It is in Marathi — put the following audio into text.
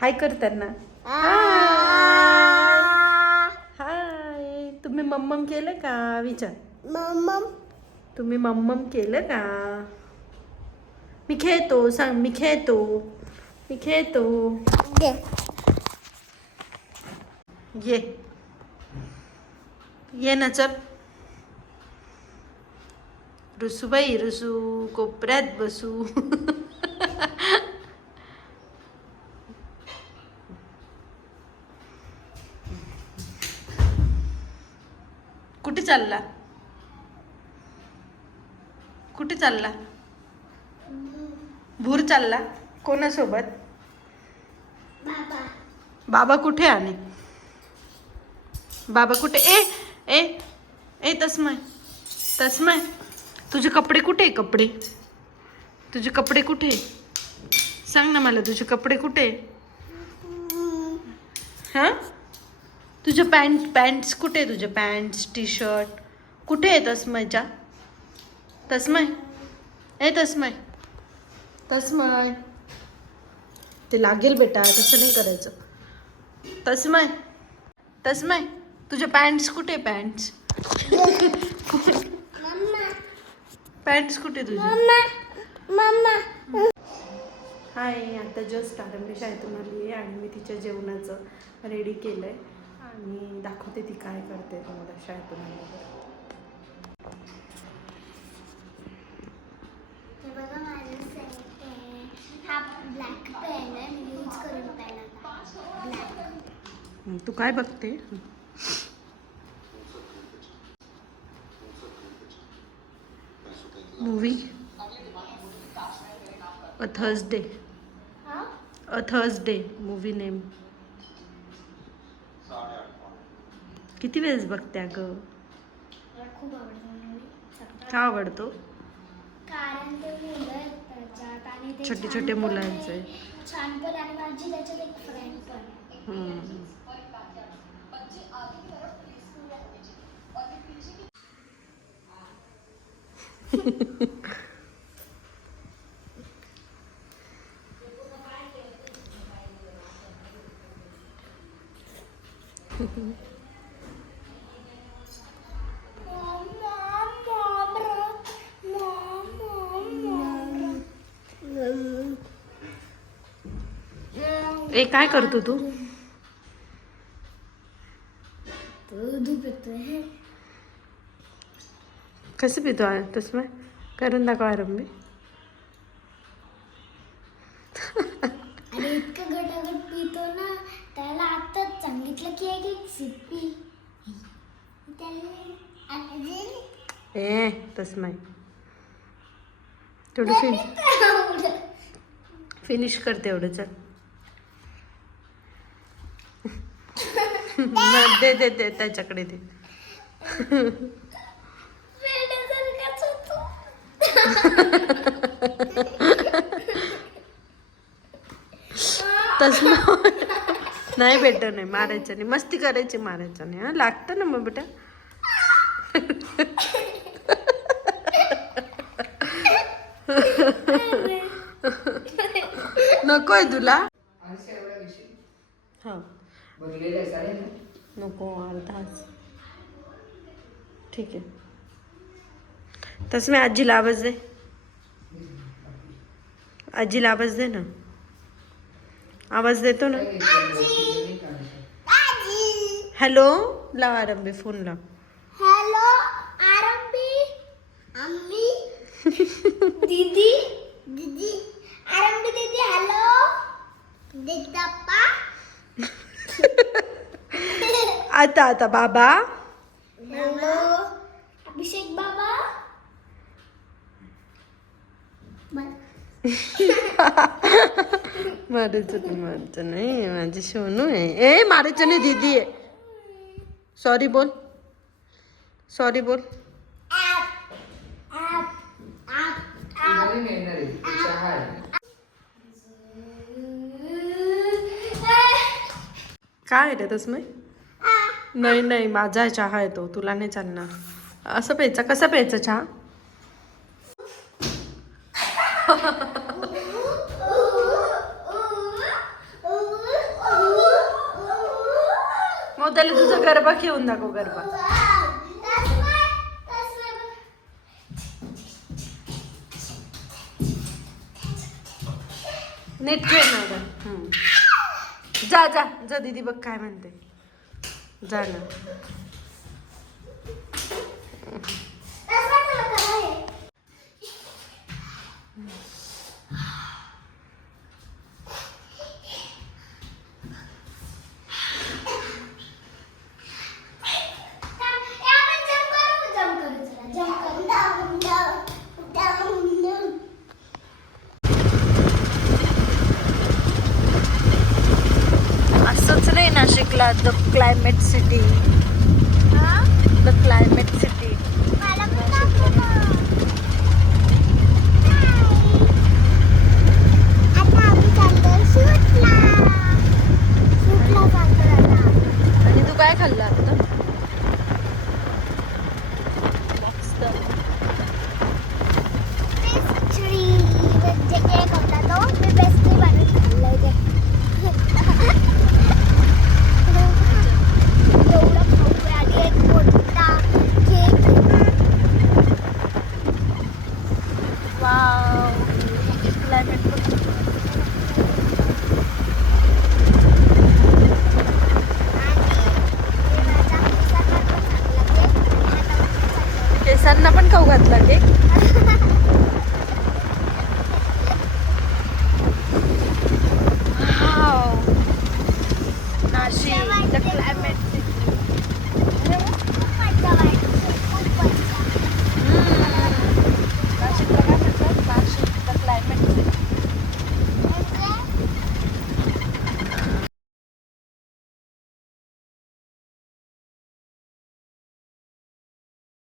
हाय कर त्यांना. हाय. तुम्ही मम्मम केलं का विचार. मम्मम. तुम्ही मम्मम केलं का. मी खेळतो सांग. मी खेळतो. मी खेळतो. ये ये ना चल. रुसू बाई रुसू कोपऱ्यात बसू. कुठे चालला. कुठे चालला. भूर चालला. कोणासोबत. बाबा. बाबा कुठे आले. बाबा कुठे. ए ए ए तस्मय. तस्मय तुझे कपडे कुठे. कपडे तुझे कपडे कुठे. सांग ना मला तुझे कपडे कुठे. हां तुझे पॅन्ट्स कुठे. तुझे पॅन्ट्स टी शर्ट कुठे आहे. तस्मयच्या. तस्मय ए तस्मय. तस्मय ते लागेल बेटा. तसं नाही करायचं. तस्मय. तस्मय तुझे पॅन्ट्स कुठे. पॅन्ट्स पॅन्ट्स कुठे तुझे. हाय. आता जस्ट आरंभी शाळेतून आली आहे आणि मी तिच्या जेवणाचं रेडी केलं आहे आणि दाखवते ती काय करते तुम्हाला शाळेतून आल्यावर. ब्लॅक पेन आहे. मी यूज करून पेन आता ब्लॅक. तू काय बघते. Movie a Thursday. A Thursday movie name. किती वेळेस बघते अगं. खूप आवडतो. का आवडतो. कारण ते मुलं आहेत त्याच्यात आणि ते छोटे छान छोटे पण मुलांचे. आहे. छान पण आणि माझी त्याच्यात एक फ्रेंड पण आहे. ए काय करतो तू. दूध पितोय. कसं पितो तसं करून दाखव आरंभी. आणि इतकं गटागट पितो ना. त्याला आताच सांगितलं की एक सिप्पी ए तसं थोडं फिनिश करते एवढं. चल दे दे दे त्याच्याकडे दे. तसं नाही बेटा. नाही मारायचं नाही. मस्ती करायची. मारायचं नाही. लागतं ना मग बेटा. नकोय तुला. हा नको अर्धाच. ठीक आहे. तसं मी आजीला आवाज दे. आजीला आवाज दे ना. आवाज देतो ना. हॅलो लाव आरंभी. फोन लाव. हॅलो आरंभी. अम्मी. दीदी. दीदी आरंभी दीदी. हॅलो दीदप्पा. आता आता बाबा. हॅलो अभिषेक बाबा. मारायचं नाही. माझी सोनू आहे. ए मारायचं नाही. दीदी आहे. सॉरी बोल. सॉरी बोल. काय आहे रे तसं नाही नाही. माझा चहा आहे तो. तुला नाही चालणार. असं प्यायचा. कसा प्यायचा चहा. त्याला तुझा गरबा खेळून दाखव गरबा. नीट खेळ ना उद्या. जा जा जा दीदी बघ काय म्हणते. जा ना. असंच नाही नाशिकला the climate city. The climate city